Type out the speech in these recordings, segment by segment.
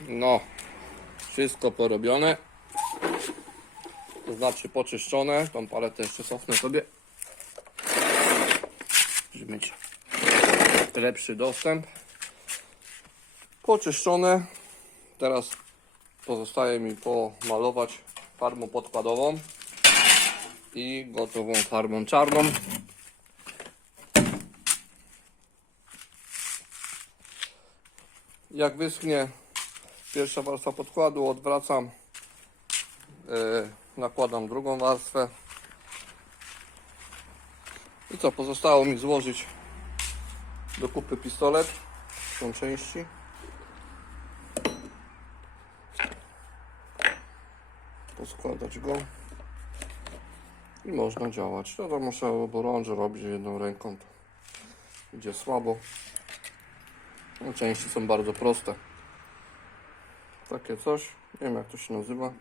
No, wszystko porobione. To znaczy poczyszczone. Tą paletę jeszcze cofnę sobie. Żeby mieć lepszy dostęp. Poczyszczone. Teraz pozostaje mi pomalować farbą podkładową i gotową farbą czarną. Jak wyschnie pierwsza warstwa podkładu, odwracam, yy, nakładam drugą warstwę. I co, pozostało mi złożyć do kupy pistolet, są części. Poskładać go i można działać. No to muszę oborąże robić jedną ręką, to idzie słabo. No, części są bardzo proste. Takie coś, nie wiem jak to się nazywa.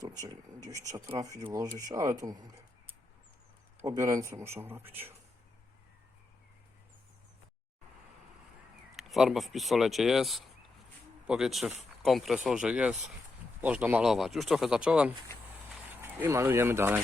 Tu czy gdzieś trzeba trafić, włożyć, ale mówię, obie ręce muszą robić. Farba w pistolecie jest, powietrze w kompresorze jest, można malować. Już trochę zacząłem i malujemy dalej.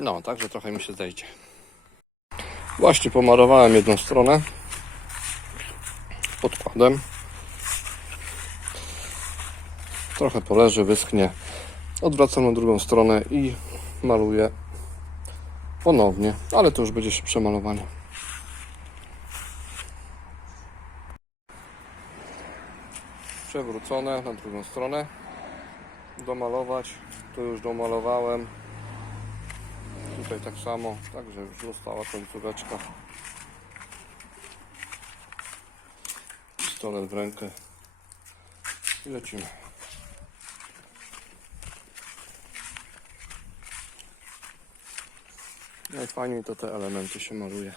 No, także trochę mi się zejdzie. Właśnie pomarowałem jedną stronę podkładem. Trochę poleży, wyschnie. Odwracam na drugą stronę i maluję ponownie, ale to już będzie się przemalowanie. Przewrócone na drugą stronę. Domalować. Tu już domalowałem. Tutaj tak samo, także już została końcóweczka. Pistolet w rękę i lecimy. Najfajniej to te elementy się maluje.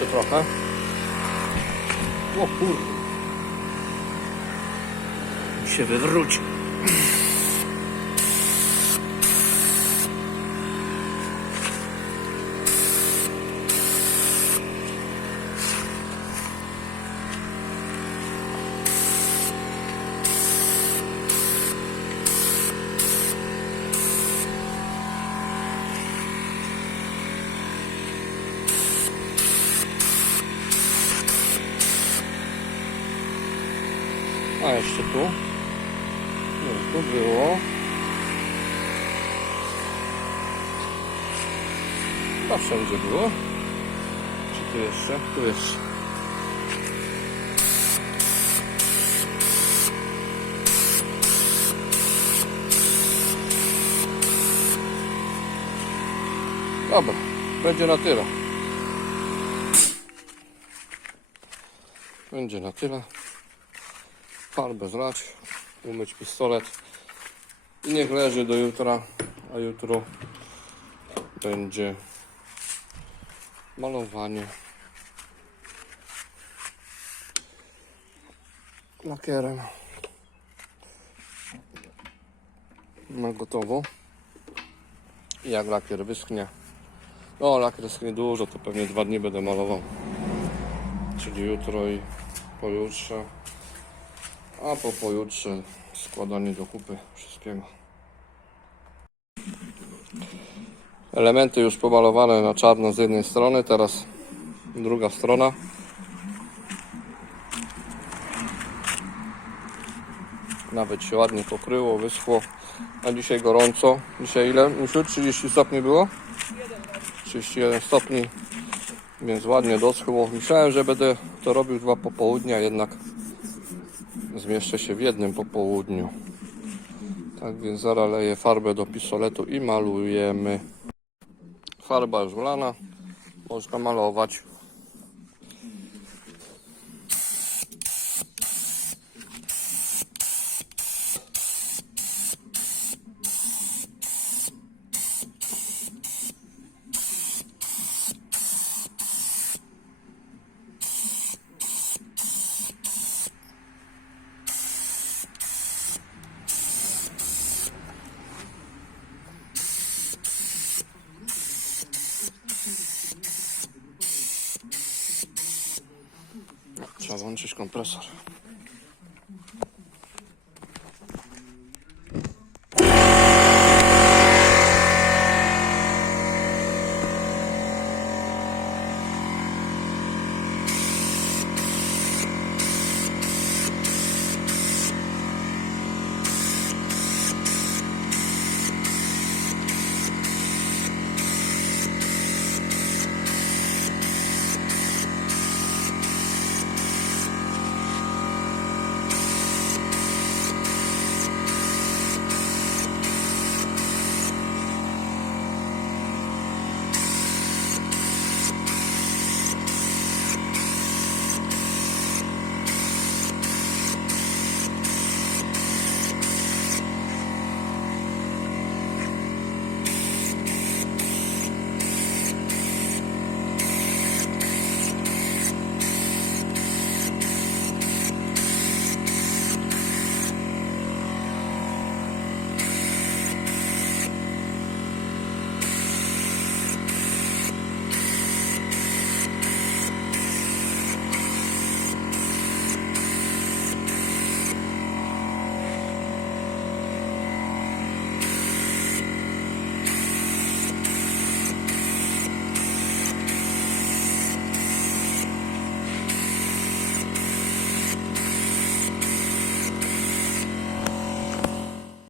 Jeszcze trochę. O kurde. Się wywrócił. Jeszcze tu. Nie, tu było. Chyba wszędzie było. Czy tu jeszcze? Tu jeszcze. Dobra, będzie na tyle. Będzie na tyle farbę zlać, umyć pistolet. I niech leży do jutra, a jutro będzie malowanie. Lakierem. Na gotowo. Jak lakier wyschnie? No lakier wyschnie dużo to pewnie dwa dni będę malował. Czyli jutro i pojutrze a po pojutrze składanie do kupy wszystkiego. Elementy już pomalowane na czarno z jednej strony, teraz druga strona. Nawet się ładnie pokryło, wyschło. A dzisiaj gorąco. Dzisiaj ile? Misiu? 30 stopni było? 31 stopni, więc ładnie doschło. Myślałem, że będę to robił dwa popołudnia, jednak zmieszczę się w jednym popołudniu. Tak więc zaraz leję farbę do pistoletu i malujemy. Farba już wlana, można malować. Trzeba włączyć kompresor.